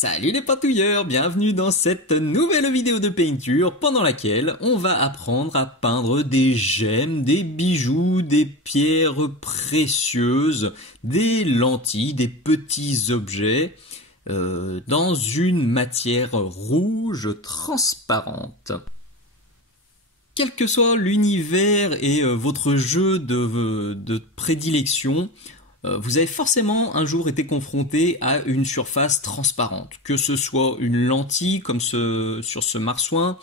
Salut les patouilleurs, bienvenue dans cette nouvelle vidéo de peinture pendant laquelle on va apprendre à peindre des gemmes, des bijoux, des pierres précieuses, des lentilles, des petits objets dans une matière rouge transparente. Quel que soit l'univers et votre jeu de prédilection, vous avez forcément un jour été confronté à une surface transparente, que ce soit une lentille comme sur ce marsouin,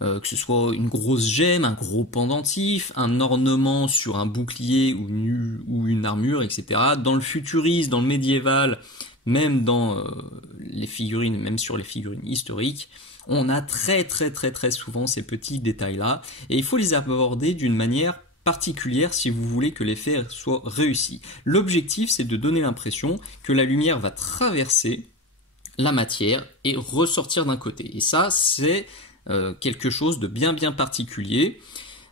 que ce soit une grosse gemme, un gros pendentif, un ornement sur un bouclier ou une armure, etc. Dans le futuriste, dans le médiéval, même dans les figurines, même sur les figurines historiques, on a très souvent ces petits détails-là, et il faut les aborder d'une manière particulière si vous voulez que l'effet soit réussi. L'objectif, c'est de donner l'impression que la lumière va traverser la matière et ressortir d'un côté. Et ça, c'est quelque chose de bien particulier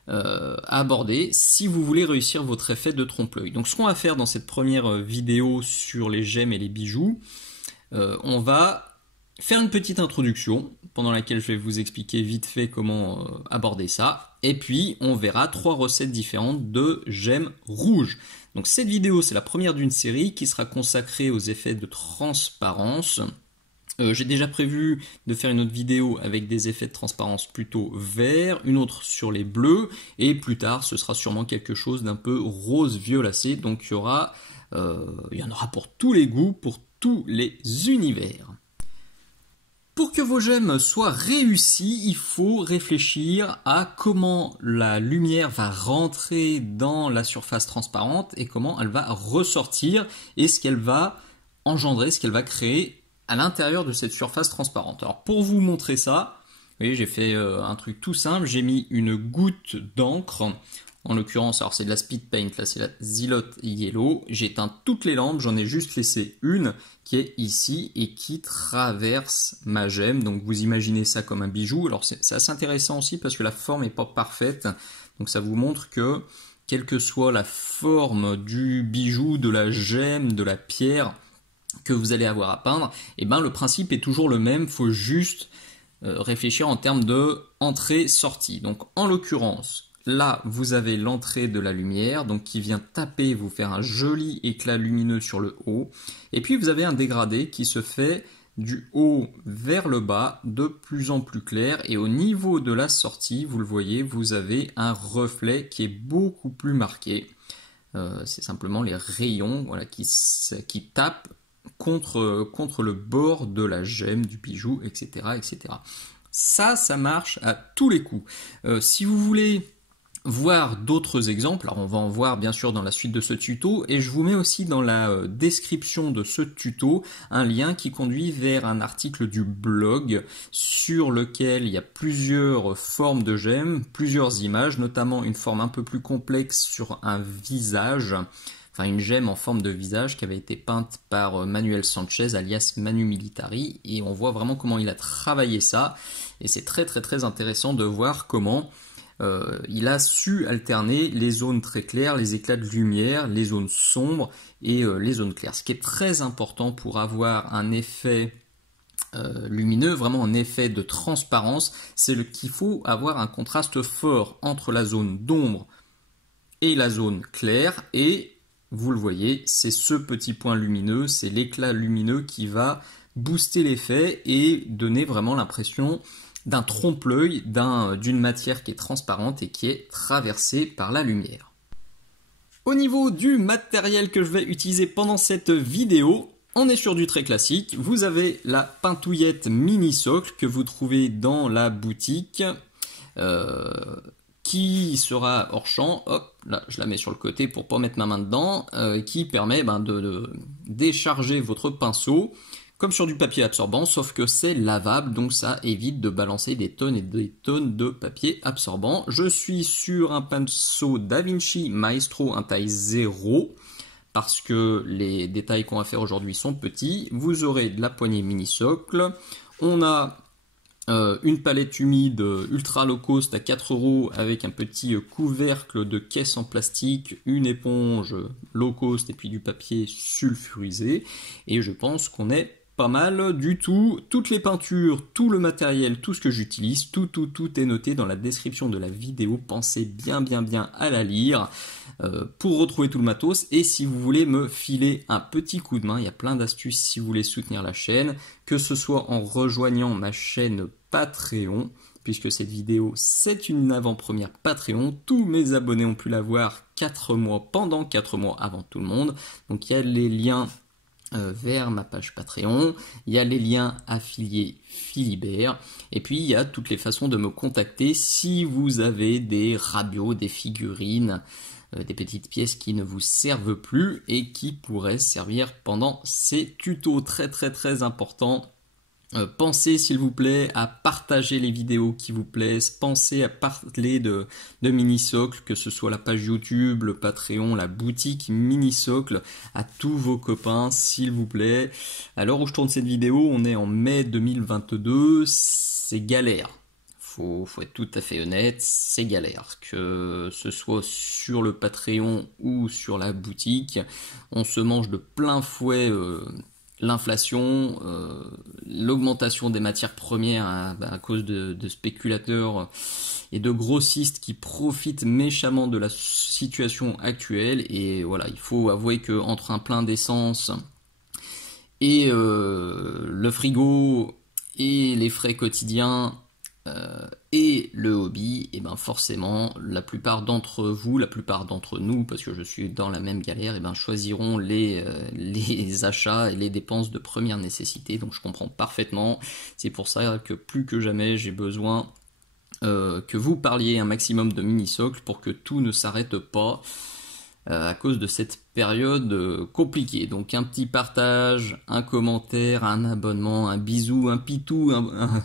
à aborder si vous voulez réussir votre effet de trompe-l'œil. Donc ce qu'on va faire dans cette première vidéo sur les gemmes et les bijoux, on va faire une petite introduction pendant laquelle je vais vous expliquer vite fait comment aborder ça, et puis on verra 3 recettes différentes de gemmes rouges. Donc cette vidéo, c'est la première d'une série qui sera consacrée aux effets de transparence. J'ai déjà prévu de faire une autre vidéo avec des effets de transparence plutôt verts, une autre sur les bleus, et plus tard ce sera sûrement quelque chose d'un peu rose violacé, donc il y en aura pour tous les goûts, pour tous les univers. Pour que vos gemmes soient réussies, il faut réfléchir à comment la lumière va rentrer dans la surface transparente et comment elle va ressortir et ce qu'elle va engendrer, ce qu'elle va créer à l'intérieur de cette surface transparente. Alors pour vous montrer ça, vous voyez, j'ai fait un truc tout simple, j'ai mis une goutte d'encre. En l'occurrence, alors c'est de la speed paint, là c'est la Zilote Yellow. J'ai éteint toutes les lampes, j'en ai juste laissé une qui est ici et qui traverse ma gemme. Donc vous imaginez ça comme un bijou. Alors c'est assez intéressant aussi parce que la forme n'est pas parfaite. Donc ça vous montre que quelle que soit la forme du bijou, de la gemme, de la pierre que vous allez avoir à peindre, et ben le principe est toujours le même. Il faut juste réfléchir en termes de entrée-sortie. Donc en l'occurrence, là, vous avez l'entrée de la lumière, donc qui vient taper, vous faire un joli éclat lumineux sur le haut. Et puis vous avez un dégradé qui se fait du haut vers le bas, de plus en plus clair. Et au niveau de la sortie, vous le voyez, vous avez un reflet qui est beaucoup plus marqué. C'est simplement les rayons, voilà, qui tapent contre le bord de la gemme, du bijou, etc. Ça marche à tous les coups. Si vous voulez voir d'autres exemples, alors on va en voir bien sûr dans la suite de ce tuto, et je vous mets aussi dans la description de ce tuto un lien qui conduit vers un article du blog sur lequel il y a plusieurs formes de gemmes, plusieurs images, notamment une forme un peu plus complexe sur un visage, enfin une gemme en forme de visage qui avait été peinte par Manuel Sanchez alias Manu Militari, et on voit vraiment comment il a travaillé ça, et c'est très intéressant de voir comment il a su alterner les zones très claires, les éclats de lumière, les zones sombres et les zones claires. Ce qui est très important pour avoir un effet lumineux, vraiment un effet de transparence, c'est qu'il faut avoir un contraste fort entre la zone d'ombre et la zone claire, et vous le voyez, c'est ce petit point lumineux, c'est l'éclat lumineux qui va booster l'effet et donner vraiment l'impression d'un trompe-l'œil, d'une matière qui est transparente et qui est traversée par la lumière. Au niveau du matériel que je vais utiliser pendant cette vidéo, on est sur du très classique. Vous avez la pintouillette mini socle que vous trouvez dans la boutique, qui sera hors champ. Hop, là je la mets sur le côté pour pas mettre ma main dedans, qui permet de décharger votre pinceau comme sur du papier absorbant, sauf que c'est lavable, donc ça évite de balancer des tonnes et des tonnes de papier absorbant. Je suis sur un pinceau Da Vinci Maestro, un taille 0, parce que les détails qu'on va faire aujourd'hui sont petits. Vous aurez de la poignée mini socle. On a une palette humide ultra low cost à 4 € avec un petit couvercle de caisse en plastique, une éponge low cost et puis du papier sulfurisé. Et je pense qu'on est pas mal du tout. Toutes les peintures, tout le matériel, tout ce que j'utilise, tout est noté dans la description de la vidéo. Pensez bien à la lire pour retrouver tout le matos. Et si vous voulez me filer un petit coup de main, il y a plein d'astuces si vous voulez soutenir la chaîne, que ce soit en rejoignant ma chaîne Patreon, puisque cette vidéo c'est une avant-première Patreon. Tous mes abonnés ont pu la voir pendant 4 mois avant tout le monde. Donc il y a les liens vers ma page Patreon, il y a les liens affiliés Philibert, et puis il y a toutes les façons de me contacter si vous avez des rabios, des figurines, des petites pièces qui ne vous servent plus et qui pourraient servir pendant ces tutos très importants. Pensez s'il vous plaît à partager les vidéos qui vous plaisent, pensez à parler de Minisocle, que ce soit la page YouTube, le Patreon, la boutique Minisocle, à tous vos copains s'il vous plaît. À l'heure où je tourne cette vidéo, on est en mai 2022, c'est galère. Faut être tout à fait honnête, c'est galère. Que ce soit sur le Patreon ou sur la boutique, on se mange de plein fouet l'inflation, l'augmentation des matières premières à cause de spéculateurs et de grossistes qui profitent méchamment de la situation actuelle. Et voilà, il faut avouer que entre un plein d'essence et le frigo et les frais quotidiens et le hobby, et ben forcément la plupart d'entre vous, la plupart d'entre nous, parce que je suis dans la même galère, et ben choisiront les achats et les dépenses de première nécessité. Donc je comprends parfaitement. C'est pour ça que plus que jamais j'ai besoin que vous parliez un maximum de Minisocle pour que tout ne s'arrête pas à cause de cette période compliquée. Donc un petit partage, un commentaire, un abonnement, un bisou, un pitou, un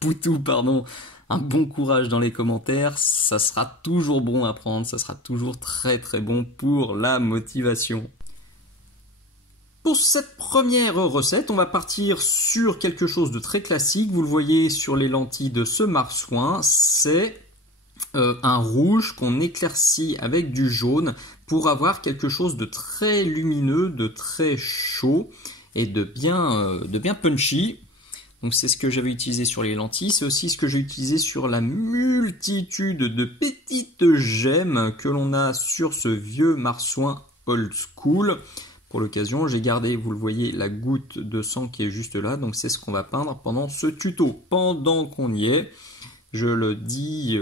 poutou, pardon, un bon courage dans les commentaires, ça sera toujours bon à prendre, ça sera toujours très bon pour la motivation. Pour cette première recette, on va partir sur quelque chose de très classique. Vous le voyez sur les lentilles de ce marsouin, c'est un rouge qu'on éclaircit avec du jaune pour avoir quelque chose de très lumineux, de très chaud et de bien punchy. Donc c'est ce que j'avais utilisé sur les lentilles, c'est aussi ce que j'ai utilisé sur la multitude de petites gemmes que l'on a sur ce vieux marsouin old school. Pour l'occasion, j'ai gardé, vous le voyez, la goutte de sang qui est juste là, donc c'est ce qu'on va peindre pendant ce tuto. Pendant qu'on y est, je le dis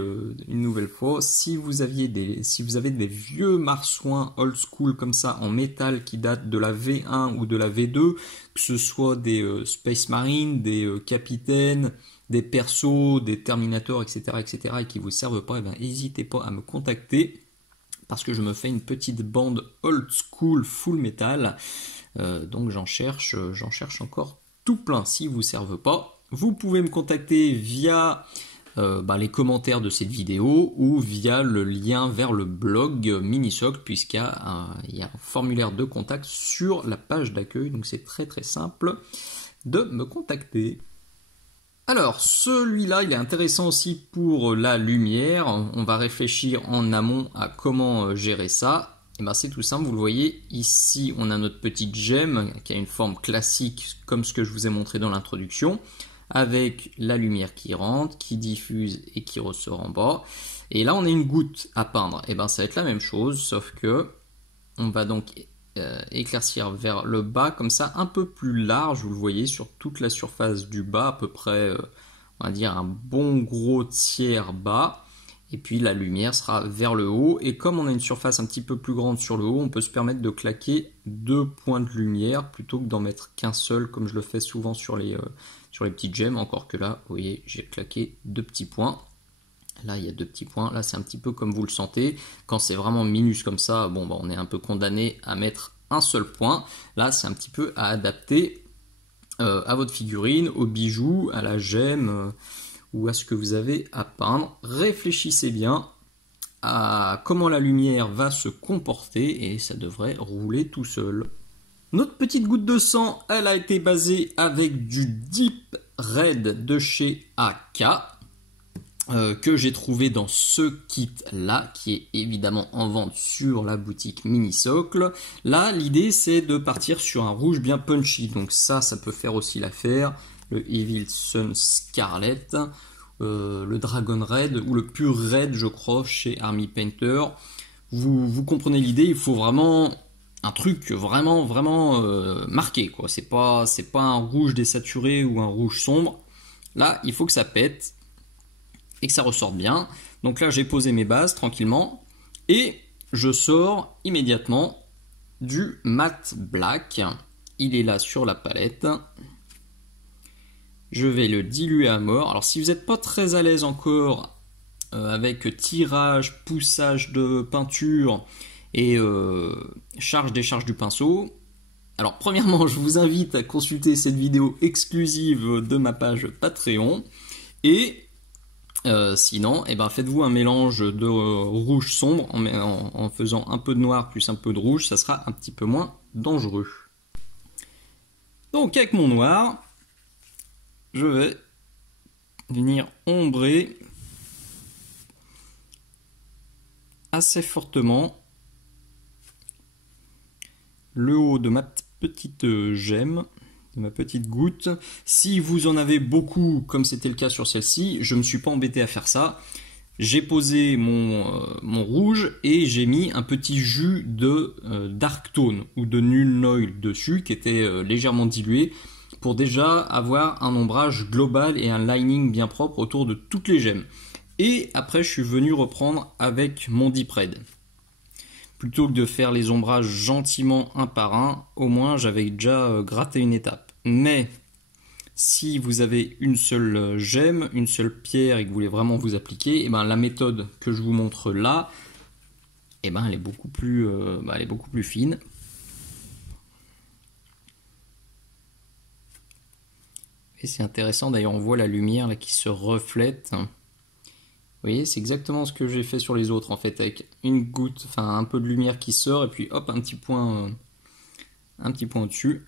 une nouvelle fois, si vous avez des vieux marsouins old school comme ça en métal qui datent de la V1 ou de la V2, que ce soit des Space Marine, des Capitaines, des Persos, des Terminators, etc., et qui vous servent pas, n'hésitez pas à me contacter parce que je me fais une petite bande old school full metal. Donc j'en cherche encore tout plein. Si vous ne servent pas, vous pouvez me contacter via les commentaires de cette vidéo ou via le lien vers le blog Minisocle, puisqu'il y a un formulaire de contact sur la page d'accueil, donc c'est très simple de me contacter. Alors celui-là il est intéressant aussi pour la lumière, on va réfléchir en amont à comment gérer ça. Et c'est tout simple, vous le voyez, ici on a notre petite gemme qui a une forme classique comme ce que je vous ai montré dans l'introduction, avec la lumière qui rentre, qui diffuse et qui ressort en bas. Et là on a une goutte à peindre, et ça va être la même chose, sauf que on va donc éclaircir vers le bas comme ça, un peu plus large, vous le voyez, sur toute la surface du bas, à peu près, on va dire un bon gros tiers bas. Et puis la lumière sera vers le haut, et comme on a une surface un petit peu plus grande sur le haut, on peut se permettre de claquer 2 points de lumière plutôt que d'en mettre qu'un seul, comme je le fais souvent sur les petites gemmes. Encore que là, vous voyez, j'ai claqué 2 petits points. Là, il y a 2 petits points. Là, c'est un petit peu comme vous le sentez. Quand c'est vraiment minus comme ça, on est un peu condamné à mettre un seul point. Là, c'est un petit peu à adapter à votre figurine, au bijou, à la gemme, ou à ce que vous avez à peindre. Réfléchissez bien à comment la lumière va se comporter et ça devrait rouler tout seul. Notre petite goutte de sang, elle a été basée avec du Deep Red de chez AK. que j'ai trouvé dans ce kit là, qui est évidemment en vente sur la boutique Mini Socle. Là, l'idée c'est de partir sur un rouge bien punchy, donc ça peut faire aussi l'affaire. Le Evil Sun Scarlet, le Dragon Red ou le Pure Red, je crois, chez Army Painter. Vous comprenez l'idée, il faut vraiment un truc vraiment marqué, quoi. C'est pas un rouge désaturé ou un rouge sombre. Là, il faut que ça pète et que ça ressorte bien. Donc là, j'ai posé mes bases tranquillement et je sors immédiatement du Matte Black. Il est là sur la palette. Je vais le diluer à mort. Alors si vous n'êtes pas très à l'aise encore avec tirage, poussage de peinture et charge-décharge du pinceau, alors premièrement, je vous invite à consulter cette vidéo exclusive de ma page Patreon. Et sinon, faites-vous un mélange de rouge sombre en faisant un peu de noir plus un peu de rouge, ça sera un petit peu moins dangereux. Donc avec mon noir, je vais venir ombrer assez fortement le haut de ma petite gemme, de ma petite goutte. Si vous en avez beaucoup, comme c'était le cas sur celle-ci, je ne me suis pas embêté à faire ça. J'ai posé mon rouge et j'ai mis un petit jus de Dark Tone ou de Null Oil dessus qui était légèrement dilué pour déjà avoir un ombrage global et un lining bien propre autour de toutes les gemmes. Et après, je suis venu reprendre avec mon Deep Red. Plutôt que de faire les ombrages gentiment un par un, au moins j'avais déjà gratté une étape. Mais si vous avez une seule gemme, une seule pierre et que vous voulez vraiment vous appliquer, la méthode que je vous montre là, elle est beaucoup plus fine. Et c'est intéressant, d'ailleurs on voit la lumière là qui se reflète. Vous voyez, c'est exactement ce que j'ai fait sur les autres en fait, avec une goutte, enfin un peu de lumière qui sort et puis hop, un petit point au-dessus.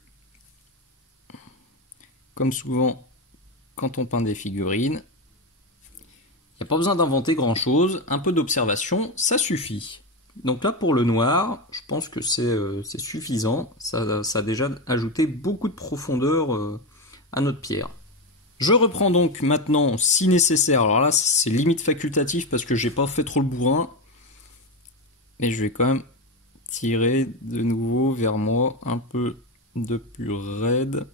Comme souvent quand on peint des figurines, il n'y a pas besoin d'inventer grand chose, un peu d'observation, ça suffit. Donc là pour le noir, je pense que c'est suffisant, ça a déjà ajouté beaucoup de profondeur à notre pierre. Je reprends donc maintenant si nécessaire, alors là c'est limite facultatif parce que j'ai pas fait trop le bourrin, mais je vais quand même tirer de nouveau vers moi un peu de Pure Red.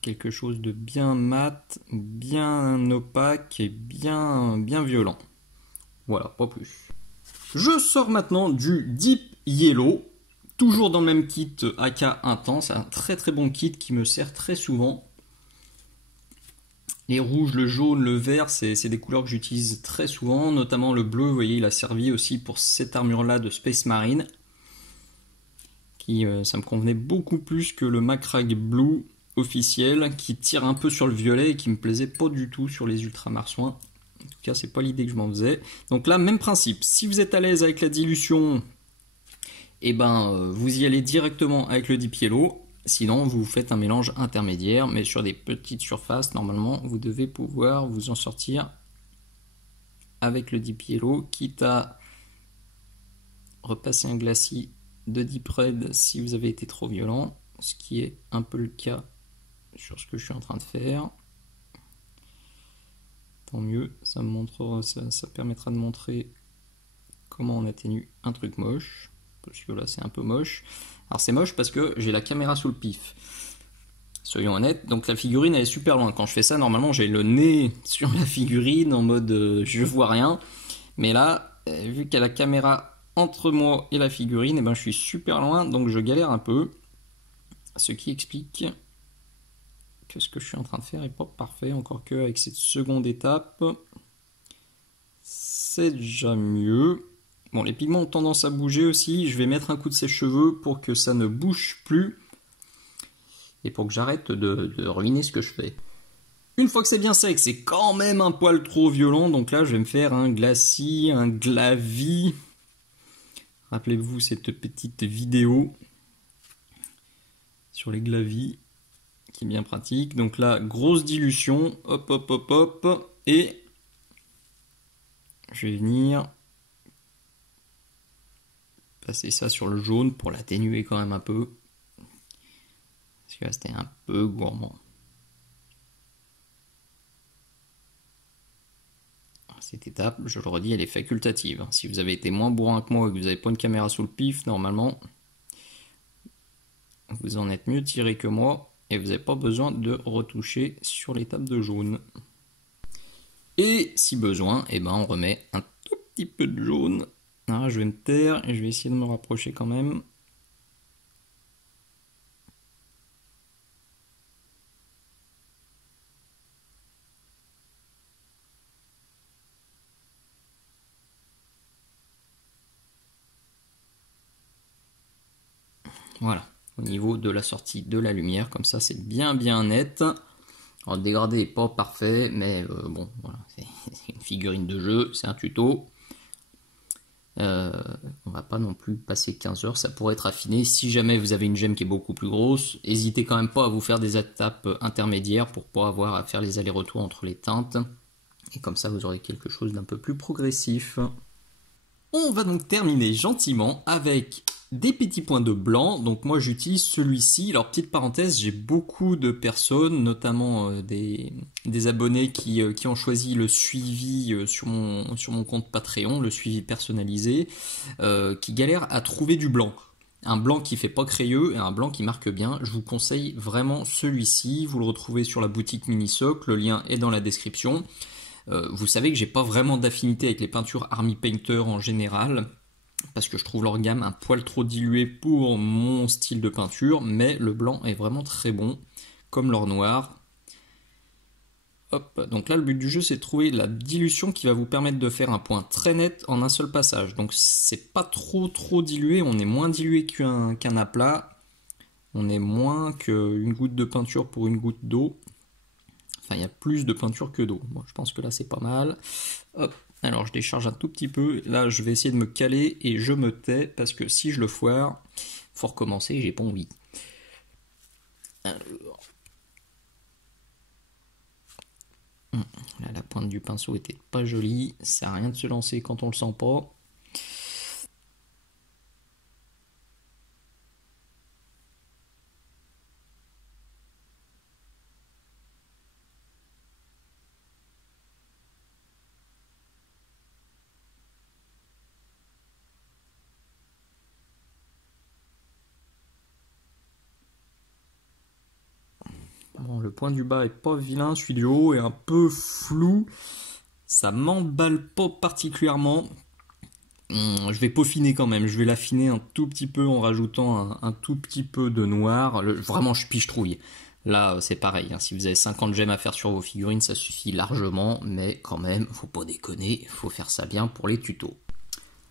Quelque chose de bien mat, bien opaque et bien violent. Voilà, pas plus. Je sors maintenant du Deep Yellow, toujours dans le même kit AK Intense, un très bon kit qui me sert très souvent. Les rouges, le jaune, le vert, c'est des couleurs que j'utilise très souvent, notamment le bleu, vous voyez, il a servi aussi pour cette armure-là de Space Marine, qui ça me convenait beaucoup plus que le Macragge Blue officiel, qui tire un peu sur le violet et qui me plaisait pas du tout sur les ultramarsouins. En tout cas, c'est pas l'idée que je m'en faisais. Donc là, même principe. Si vous êtes à l'aise avec la dilution, vous y allez directement avec le Deep Yellow. Sinon, vous faites un mélange intermédiaire, mais sur des petites surfaces, normalement, vous devez pouvoir vous en sortir avec le Deep Yellow, quitte à repasser un glacis de Deep Red si vous avez été trop violent, ce qui est un peu le cas sur ce que je suis en train de faire. Tant mieux, ça permettra de montrer comment on atténue un truc moche, parce que là c'est un peu moche. Alors c'est moche parce que j'ai la caméra sous le pif, soyons honnêtes, donc la figurine elle est super loin. Quand je fais ça, normalement j'ai le nez sur la figurine en mode je vois rien, mais là, vu qu'il y a la caméra entre moi et la figurine, je suis super loin, donc je galère un peu, ce qui explique que ce que je suis en train de faire n'est pas parfait, encore que avec cette seconde étape, c'est déjà mieux. Bon, les pigments ont tendance à bouger aussi, je vais mettre un coup de sèche-cheveux pour que ça ne bouge plus et pour que j'arrête de ruiner ce que je fais. Une fois que c'est bien sec, c'est quand même un poil trop violent, donc là je vais me faire un glacis, un glavis. Rappelez-vous cette petite vidéo sur les glavis, qui est bien pratique. Donc là, grosse dilution, hop, hop, hop, hop, et je vais venir passer ça sur le jaune pour l'atténuer quand même un peu, parce que là c'était un peu gourmand. Cette étape, je le redis, elle est facultative. Si vous avez été moins bourrin que moi et que vous n'avez pas une caméra sous le pif, normalement, vous en êtes mieux tiré que moi et vous n'avez pas besoin de retoucher sur l'étape de jaune. Et si besoin, eh ben on remet un tout petit peu de jaune. Alors, je vais me taire et je vais essayer de me rapprocher quand même. Voilà, au niveau de la sortie de la lumière, comme ça c'est bien net. Alors le dégradé n'est pas parfait, mais bon, voilà, c'est une figurine de jeu, c'est un tuto. On va pas non plus passer 15 heures, ça pourrait être affiné. Si jamais vous avez une gemme qui est beaucoup plus grosse, n'hésitez quand même pas à vous faire des étapes intermédiaires pour pas avoir à faire les allers-retours entre les teintes. Et comme ça vous aurez quelque chose d'un peu plus progressif. On va donc terminer gentiment avec des petits points de blanc. Donc moi j'utilise celui-ci. Alors petite parenthèse, j'ai beaucoup de personnes, notamment des abonnés qui ont choisi le suivi sur mon compte Patreon, le suivi personnalisé, qui galèrent à trouver du blanc. Un blanc qui fait pas crayeux et un blanc qui marque bien. Je vous conseille vraiment celui-ci. Vous le retrouvez sur la boutique Minisoc, le lien est dans la description. Vous savez que j'ai pas vraiment d'affinité avec les peintures Army Painter en général, parce que je trouve leur gamme un poil trop diluée pour mon style de peinture, mais le blanc est vraiment très bon, comme l'or noir. Hop, donc là le but du jeu c'est de trouver la dilution qui va vous permettre de faire un point très net en un seul passage. Donc c'est pas trop dilué, on est moins dilué qu'un aplat, on est moins qu'une goutte de peinture pour une goutte d'eau. Enfin, il y a plus de peinture que d'eau. Bon, je pense que là, c'est pas mal. Hop. Alors, je décharge un tout petit peu. Là, je vais essayer de me caler et je me tais parce que si je le foire, faut recommencer, j'ai pas envie. Alors. Là, la pointe du pinceau était pas jolie. Ça sert à rien de se lancer quand on le sent pas. Bon, le point du bas est pas vilain, celui du haut est un peu flou. Ça m'emballe pas particulièrement. Je vais peaufiner quand même, je vais l'affiner un tout petit peu en rajoutant un tout petit peu de noir. Vraiment, je piche-trouille. Là, c'est pareil, hein. Si vous avez 50 gemmes à faire sur vos figurines, ça suffit largement. Mais quand même, faut pas déconner, faut faire ça bien pour les tutos.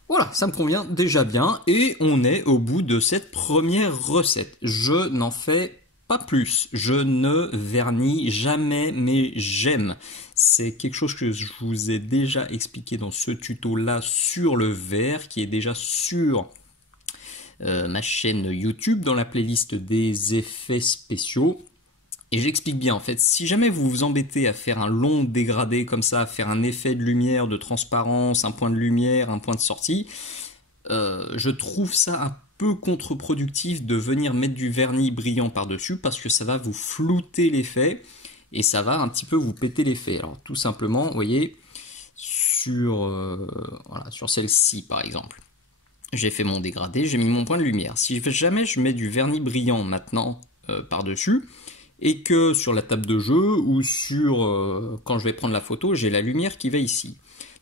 Voilà, ça me convient déjà bien. Et on est au bout de cette première recette. Je n'en fais pas plus. Je ne vernis jamais mes gemmes. C'est quelque chose que je vous ai déjà expliqué dans ce tuto-là sur le verre, qui est déjà sur ma chaîne YouTube, dans la playlist des effets spéciaux. Et j'explique bien, en fait, si jamais vous vous embêtez à faire un long dégradé comme ça, à faire un effet de lumière, de transparence, un point de lumière, un point de sortie, je trouve ça un peu contre-productif de venir mettre du vernis brillant par-dessus, parce que ça va vous flouter l'effet, et ça va un petit peu vous péter l'effet. Alors tout simplement, vous voyez, sur celle-ci par exemple, j'ai fait mon dégradé, j'ai mis mon point de lumière. Si jamais je mets du vernis brillant maintenant par-dessus, et que sur la table de jeu ou sur quand je vais prendre la photo, j'ai la lumière qui va ici.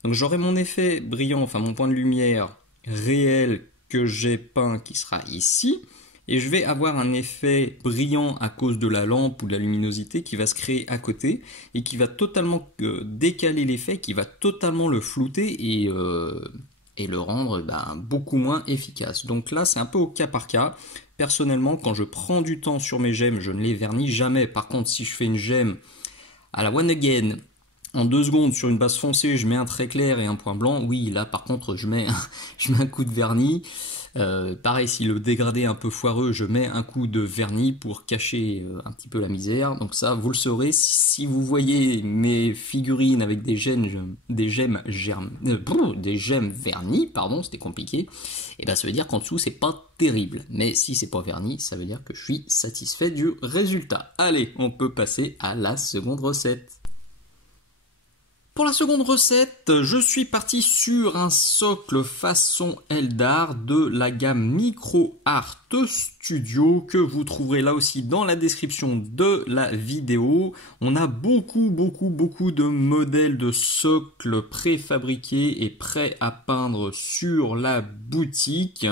Donc j'aurai mon effet brillant, enfin mon point de lumière réel que j'ai peint qui sera ici, et je vais avoir un effet brillant à cause de la lampe ou de la luminosité qui va se créer à côté et qui va totalement décaler l'effet, qui va totalement le flouter et le rendre beaucoup moins efficace. Donc là c'est un peu au cas par cas. Personnellement, quand je prends du temps sur mes gemmes, je ne les vernis jamais. Par contre, si je fais une gemme à la one again, en 2 secondes sur une base foncée, je mets un trait clair et un point blanc, oui, là par contre je mets un coup de vernis. Pareil, si le dégradé est un peu foireux, je mets un coup de vernis pour cacher un petit peu la misère. Donc ça, vous le saurez, si vous voyez mes figurines avec des gemmes vernis, pardon, c'était compliqué, et ben ça veut dire qu'en dessous c'est pas terrible. Mais si c'est pas verni, ça veut dire que je suis satisfait du résultat. Allez, on peut passer à la seconde recette. Pour la seconde recette, je suis parti sur un socle façon Eldar de la gamme Micro Art Studio que vous trouverez là aussi dans la description de la vidéo. On a beaucoup de modèles de socles préfabriqués et prêts à peindre sur la boutique.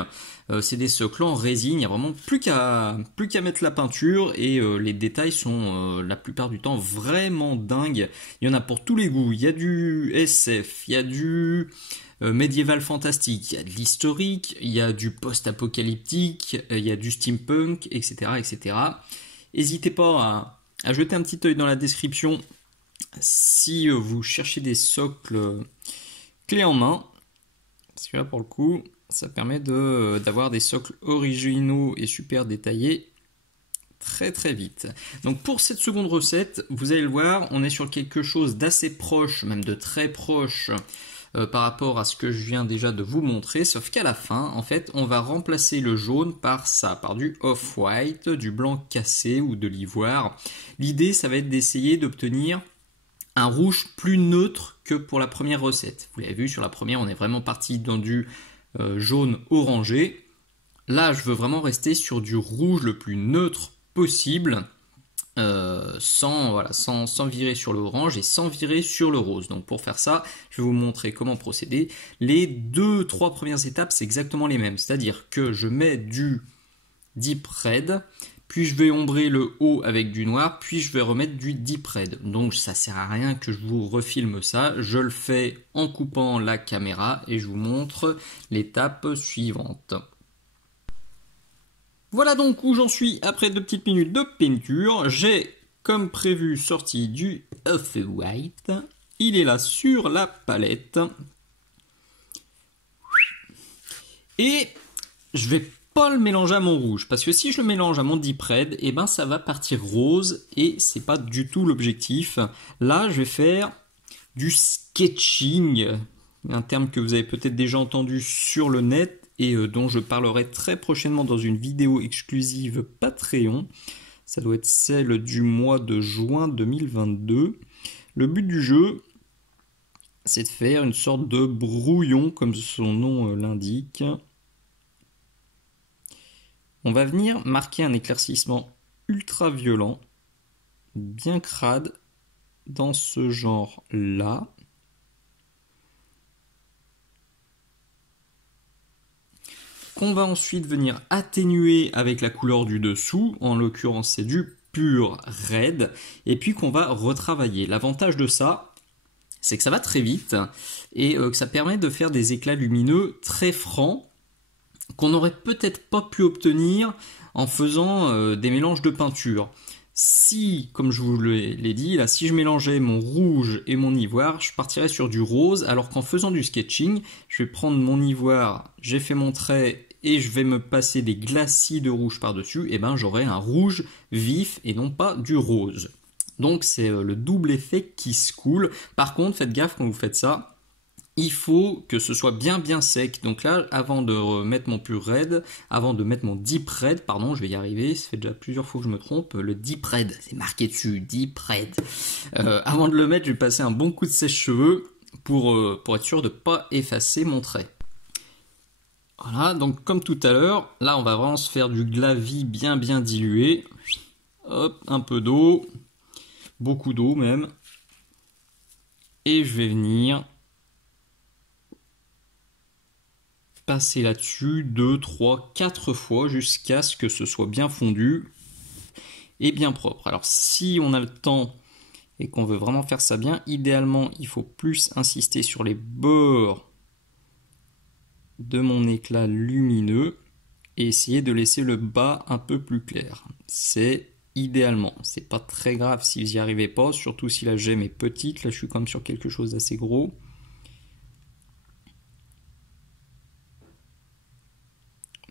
C'est des socles en résine, il n'y a vraiment plus qu'à mettre la peinture et les détails sont la plupart du temps vraiment dingues. Il y en a pour tous les goûts, il y a du SF, il y a du médiéval fantastique, il y a de l'historique, il y a du post-apocalyptique, il y a du steampunk, etc. etc. N'hésitez pas à jeter un petit œil dans la description si vous cherchez des socles clés en main, parce que là pour le coup ça permet d'avoir des socles originaux et super détaillés très vite. Donc pour cette seconde recette, vous allez le voir, on est sur quelque chose d'assez proche, même de très proche par rapport à ce que je viens déjà de vous montrer, sauf qu'à la fin, en fait, on va remplacer le jaune par ça, par du off-white, du blanc cassé ou de l'ivoire. L'idée, ça va être d'essayer d'obtenir un rouge plus neutre que pour la première recette. Vous l'avez vu, sur la première, on est vraiment parti dans du jaune orangé. Là, je veux vraiment rester sur du rouge le plus neutre possible, sans virer sur l'orange et sans virer sur le rose. Donc pour faire ça, je vais vous montrer comment procéder. Les 2-3 premières étapes, c'est exactement les mêmes. C'est-à-dire que je mets du Deep Red, puis je vais ombrer le haut avec du noir, puis je vais remettre du Deep Red. Donc ça sert à rien que je vous refilme ça, je le fais en coupant la caméra et je vous montre l'étape suivante. Voilà donc où j'en suis après 2 petites minutes de peinture. J'ai comme prévu sorti du Off-White. Il est là sur la palette. Et je vais pas le mélanger à mon rouge, parce que si je le mélange à mon Deep Red, et ben ça va partir rose et c'est pas du tout l'objectif. Là, je vais faire du sketching, un terme que vous avez peut-être déjà entendu sur le net et dont je parlerai très prochainement dans une vidéo exclusive Patreon. Ça doit être celle du mois de juin 2022. Le but du jeu, c'est de faire une sorte de brouillon, comme son nom l'indique. On va venir marquer un éclaircissement ultra violent, bien crade, dans ce genre-là. Qu'on va ensuite venir atténuer avec la couleur du dessous, en l'occurrence c'est du pur red, et puis qu'on va retravailler. L'avantage de ça, c'est que ça va très vite, et que ça permet de faire des éclats lumineux très francs, qu'on n'aurait peut-être pas pu obtenir en faisant des mélanges de peinture. Si, comme je vous l'ai dit, là, si je mélangeais mon rouge et mon ivoire, je partirais sur du rose, alors qu'en faisant du sketching, je vais prendre mon ivoire, j'ai fait mon trait, et je vais me passer des glacis de rouge par-dessus, et ben j'aurai un rouge vif et non pas du rose. Donc c'est le double effet qui se coule. Par contre, faites gaffe quand vous faites ça, il faut que ce soit bien sec. Donc là, avant de mettre mon pur red, avant de mettre mon deep red, pardon, je vais y arriver, ça fait déjà plusieurs fois que je me trompe, le deep red, c'est marqué dessus, deep red. Avant de le mettre, je vais passer un bon coup de sèche-cheveux pour être sûr de ne pas effacer mon trait. Voilà, donc comme tout à l'heure, là on va vraiment se faire du glavis bien dilué. Hop, un peu d'eau, beaucoup d'eau même. Et je vais venir passer là-dessus 2, 3, 4 fois jusqu'à ce que ce soit bien fondu et bien propre. Alors si on a le temps et qu'on veut vraiment faire ça bien, idéalement il faut plus insister sur les bords de mon éclat lumineux et essayer de laisser le bas un peu plus clair. C'est idéalement, c'est pas très grave si vous n'y arrivez pas, surtout si la gemme est petite. Là je suis comme sur quelque chose d'assez gros.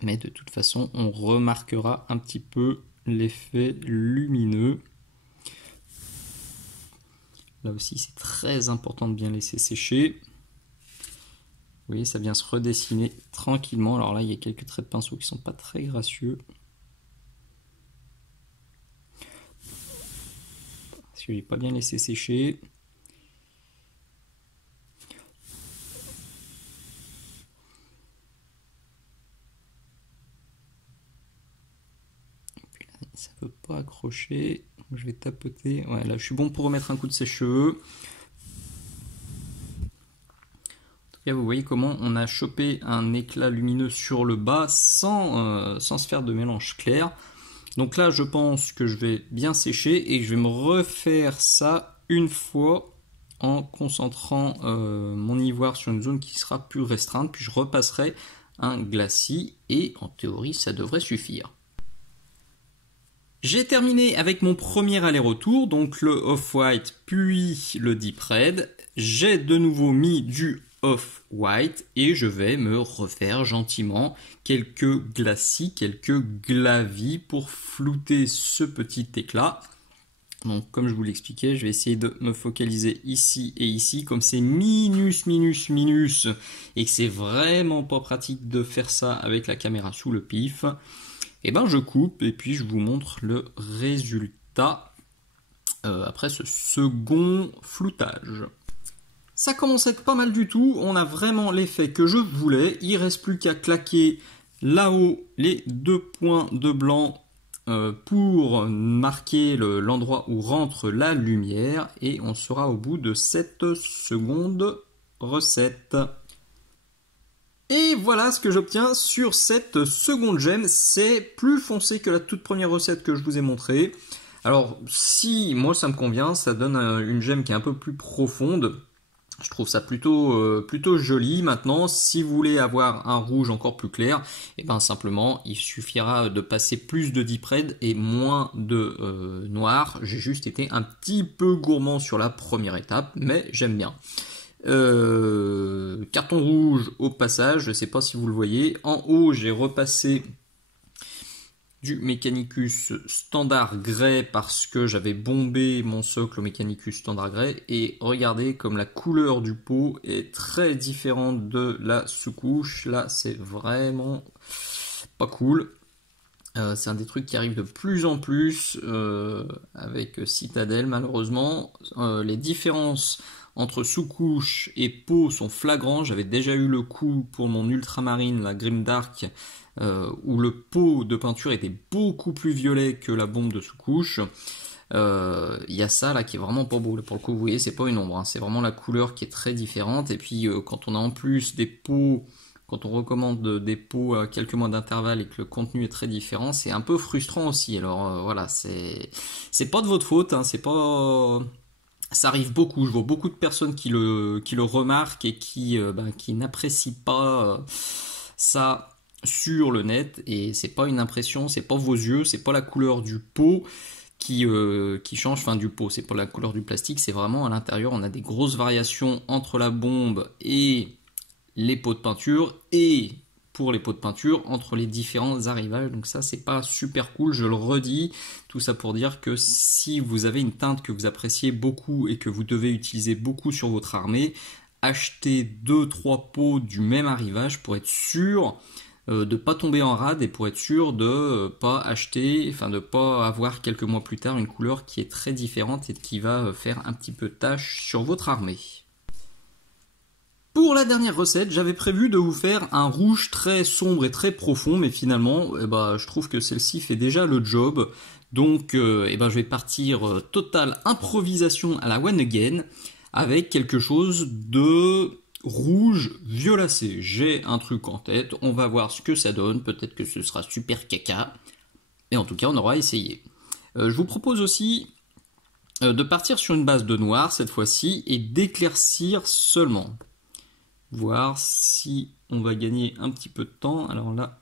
Mais de toute façon, on remarquera un petit peu l'effet lumineux. Là aussi, c'est très important de bien laisser sécher. Vous voyez, ça vient se redessiner tranquillement. Alors là, il y a quelques traits de pinceau qui ne sont pas très gracieux. Parce que je n'ai pas bien laissé sécher. Ça ne veut pas accrocher. Je vais tapoter. Ouais, là, je suis bon pour remettre un coup de sèche-cheveux. Vous voyez comment on a chopé un éclat lumineux sur le bas sans se faire de mélange clair. Donc là, je pense que je vais bien sécher et je vais me refaire ça une fois en concentrant mon ivoire sur une zone qui sera plus restreinte. Puis je repasserai un glacis et en théorie, ça devrait suffire. J'ai terminé avec mon premier aller-retour, donc le off-white puis le deep red. J'ai de nouveau mis du off-white et je vais me refaire gentiment quelques glacis, quelques glavis pour flouter ce petit éclat. Donc comme je vous l'expliquais, je vais essayer de me focaliser ici et ici. Comme c'est minus et que c'est vraiment pas pratique de faire ça avec la caméra sous le pif, et ben je coupe et puis je vous montre le résultat après ce second floutage. Ça commence à être pas mal du tout, on a vraiment l'effet que je voulais, il ne reste plus qu'à claquer là-haut les 2 points de blanc pour marquer l'endroit où rentre la lumière et on sera au bout de cette seconde recette. Et voilà ce que j'obtiens sur cette seconde gemme, c'est plus foncé que la toute première recette que je vous ai montrée. Alors si moi ça me convient, ça donne une gemme qui est un peu plus profonde. Je trouve ça plutôt joli. Maintenant, si vous voulez avoir un rouge encore plus clair, et ben simplement, il suffira de passer plus de deep red et moins de noir. J'ai juste été un petit peu gourmand sur la première étape, mais j'aime bien. Carton rouge au passage, je ne sais pas si vous le voyez. En haut, j'ai repassé du Mechanicus standard grey parce que j'avais bombé mon socle au Mechanicus standard grey et regardez comme la couleur du pot est très différente de la sous-couche. Là c'est vraiment pas cool. C'est un des trucs qui arrive de plus en plus avec Citadel malheureusement. Les différences entre sous-couche et pot sont flagrants. J'avais déjà eu le coup pour mon ultramarine, la Grimdark, où le pot de peinture était beaucoup plus violet que la bombe de sous-couche. Il y a ça là qui est vraiment pas beau. Pour le coup, vous voyez, c'est pas une ombre, hein. C'est vraiment la couleur qui est très différente. Et puis quand on a en plus des pots, quand on recommande des pots à quelques mois d'intervalle et que le contenu est très différent, c'est un peu frustrant aussi. Alors voilà, c'est pas de votre faute, hein, c'est pas... Ça arrive beaucoup, je vois beaucoup de personnes qui le remarquent et qui n'apprécient pas ça sur le net, et c'est pas une impression, c'est pas vos yeux, c'est pas la couleur du pot qui change, enfin du pot, c'est pas la couleur du plastique, c'est vraiment à l'intérieur, on a des grosses variations entre la bombe et les pots de peinture, et pour les pots de peinture entre les différents arrivages. Donc ça c'est pas super cool, je le redis, tout ça pour dire que si vous avez une teinte que vous appréciez beaucoup et que vous devez utiliser beaucoup sur votre armée, achetez 2-3 pots du même arrivage pour être sûr de pas tomber en rade et pour être sûr de pas acheter, enfin de pas avoir quelques mois plus tard une couleur qui est très différente et qui va faire un petit peu tache sur votre armée. Pour la dernière recette, j'avais prévu de vous faire un rouge très sombre et très profond, mais finalement, je trouve que celle-ci fait déjà le job. Donc, je vais partir totale improvisation à la one again, avec quelque chose de rouge violacé. J'ai un truc en tête, on va voir ce que ça donne, peut-être que ce sera super caca, et en tout cas, on aura essayé. Je vous propose aussi de partir sur une base de noir cette fois-ci, et d'éclaircir seulement. Voir si on va gagner un petit peu de temps. Alors là,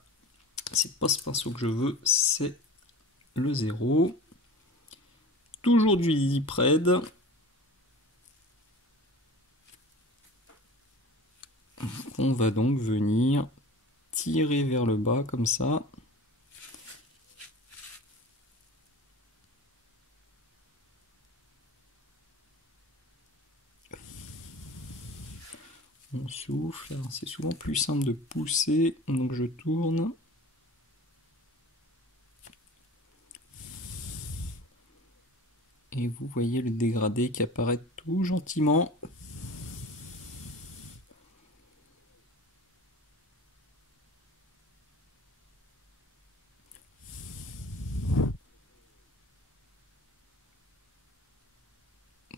c'est pas ce pinceau que je veux, c'est le 0. Toujours du deep red. On va donc venir tirer vers le bas comme ça. On souffle, c'est souvent plus simple de pousser, donc je tourne. Et vous voyez le dégradé qui apparaît tout gentiment.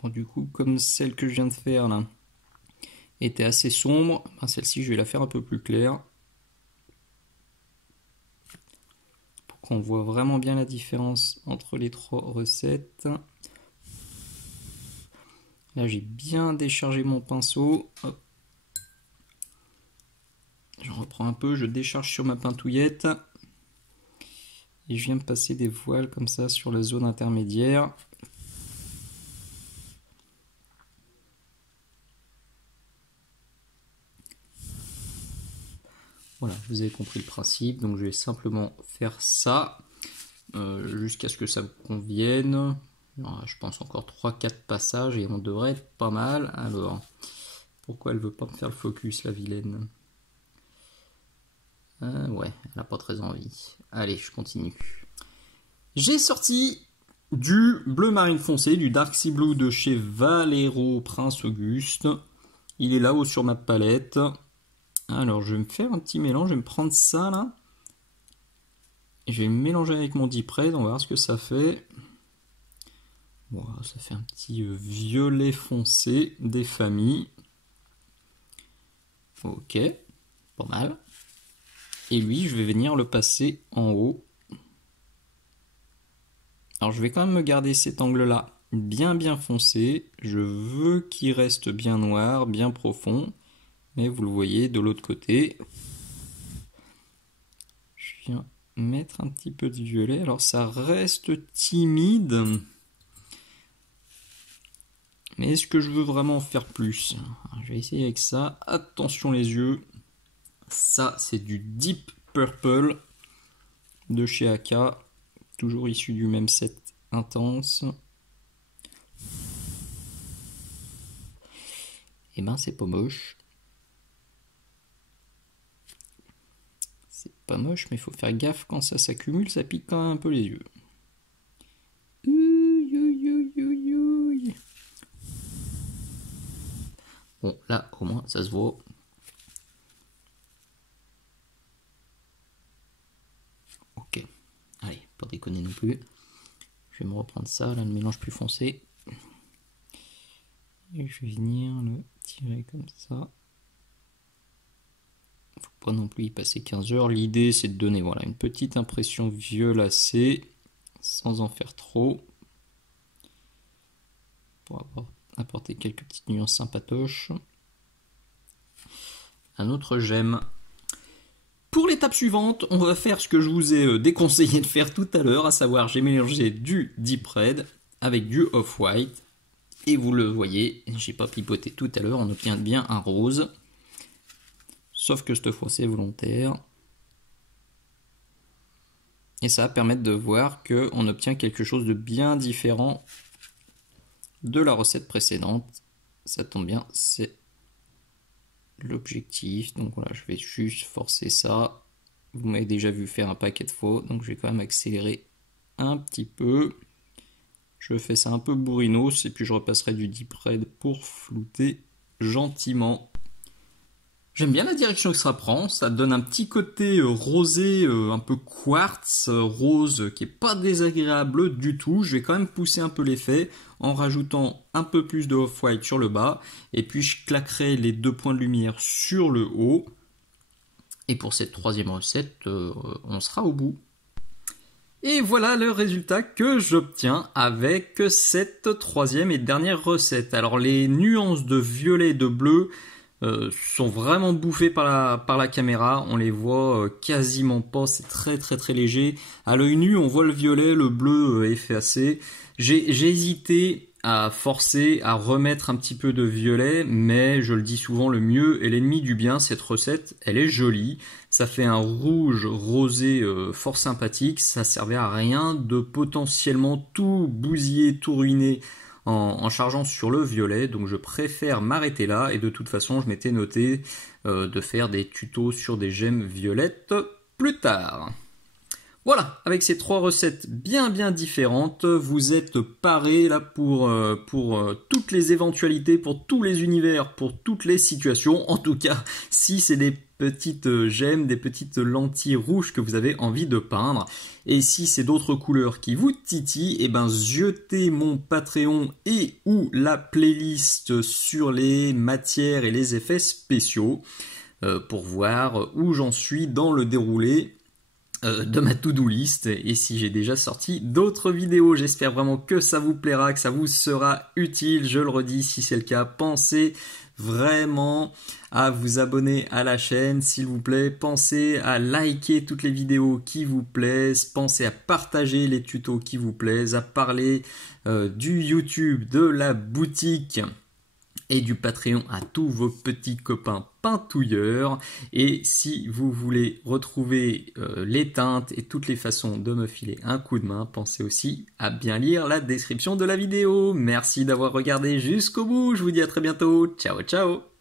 Bon, du coup, comme celle que je viens de faire là était assez sombre, ben celle-ci je vais la faire un peu plus claire. Pour qu'on voit vraiment bien la différence entre les trois recettes. Là j'ai bien déchargé mon pinceau. Hop. J'en reprends un peu, je décharge sur ma pintouillette. Et je viens de passer des voiles comme ça sur la zone intermédiaire. Voilà, vous avez compris le principe, donc je vais simplement faire ça jusqu'à ce que ça me convienne. Alors, je pense encore 3-4 passages et on devrait être pas mal. Alors, pourquoi elle veut pas me faire le focus, la vilaine? Ouais, elle n'a pas très envie. Allez, je continue. J'ai sorti du bleu marine foncé, du Dark Sea Blue de chez Valero Prince Auguste. Il est là-haut sur ma palette. Alors, je vais me faire un petit mélange, je vais me prendre ça là. Je vais me mélanger avec mon Deep Red, on va voir ce que ça fait. Voilà, ça fait un petit violet foncé des familles. Ok, pas mal. Et lui, je vais venir le passer en haut. Alors, je vais quand même me garder cet angle-là bien foncé. Je veux qu'il reste bien noir, bien profond. Mais vous le voyez de l'autre côté. Je viens mettre un petit peu de violet. Alors ça reste timide. Mais est-ce que je veux vraiment faire plus? Alors, je vais essayer avec ça. Attention les yeux. Ça c'est du Deep Purple de chez Aka. Toujours issu du même set intense. Et ben c'est pas moche. C'est pas moche, mais il faut faire gaffe quand ça s'accumule, ça pique quand même un peu les yeux. Bon, là, au moins, ça se voit. Ok. Allez, pas déconner non plus. Je vais me reprendre ça, là, le mélange plus foncé. Et je vais venir le tirer comme ça. Faut pas non plus y passer 15 heures. L'idée c'est de donner voilà, une petite impression violacée sans en faire trop. Pour apporter quelques petites nuances sympatoches. Un autre gemme. Pour l'étape suivante, on va faire ce que je vous ai déconseillé de faire tout à l'heure, à savoir j'ai mélangé du Deep Red avec du Off-White. Et vous le voyez, j'ai pas pipoté tout à l'heure, on obtient bien un rose. Sauf que cette fois c'est volontaire. Et ça va permettre de voir qu'on obtient quelque chose de bien différent de la recette précédente. Ça tombe bien, c'est l'objectif. Donc voilà, je vais juste forcer ça. Vous m'avez déjà vu faire un paquet de fois, donc je vais quand même accélérer un petit peu. Je fais ça un peu bourrinos et puis je repasserai du Deep Red pour flouter gentiment. J'aime bien la direction que ça prend, ça donne un petit côté rosé, un peu quartz, rose, qui est pas désagréable du tout. Je vais quand même pousser un peu l'effet en rajoutant un peu plus de off-white sur le bas. Et puis je claquerai les deux points de lumière sur le haut. Et pour cette troisième recette, on sera au bout. Et voilà le résultat que j'obtiens avec cette troisième et dernière recette. Alors les nuances de violet et de bleu sont vraiment bouffées par la caméra, on les voit quasiment pas, c'est très léger. À l'œil nu on voit le violet, le bleu effacé. J'ai hésité à forcer à remettre un petit peu de violet, mais je le dis souvent, le mieux est l'ennemi du bien. Cette recette, elle est jolie, ça fait un rouge rosé fort sympathique, ça servait à rien de potentiellement tout bousiller, tout ruiner en chargeant sur le violet, donc je préfère m'arrêter là, et de toute façon je m'étais noté de faire des tutos sur des gemmes violettes plus tard. Voilà, avec ces 3 recettes bien différentes, vous êtes parés là pour toutes les éventualités, pour tous les univers, pour toutes les situations. En tout cas, si c'est des petites gemmes, des petites lentilles rouges que vous avez envie de peindre, et si c'est d'autres couleurs qui vous titillent, et ben jetez mon Patreon et ou la playlist sur les matières et les effets spéciaux pour voir où j'en suis dans le déroulé de ma to-do list et si j'ai déjà sorti d'autres vidéos. J'espère vraiment que ça vous plaira, que ça vous sera utile. Je le redis, si c'est le cas, pensez vraiment à vous abonner à la chaîne, s'il vous plaît. Pensez à liker toutes les vidéos qui vous plaisent. Pensez à partager les tutos qui vous plaisent, à parler du YouTube, de la boutique et du Patreon à tous vos petits copains peintouilleurs. Et si vous voulez retrouver les teintes et toutes les façons de me filer un coup de main, pensez aussi à bien lire la description de la vidéo. Merci d'avoir regardé jusqu'au bout, je vous dis à très bientôt, ciao ciao.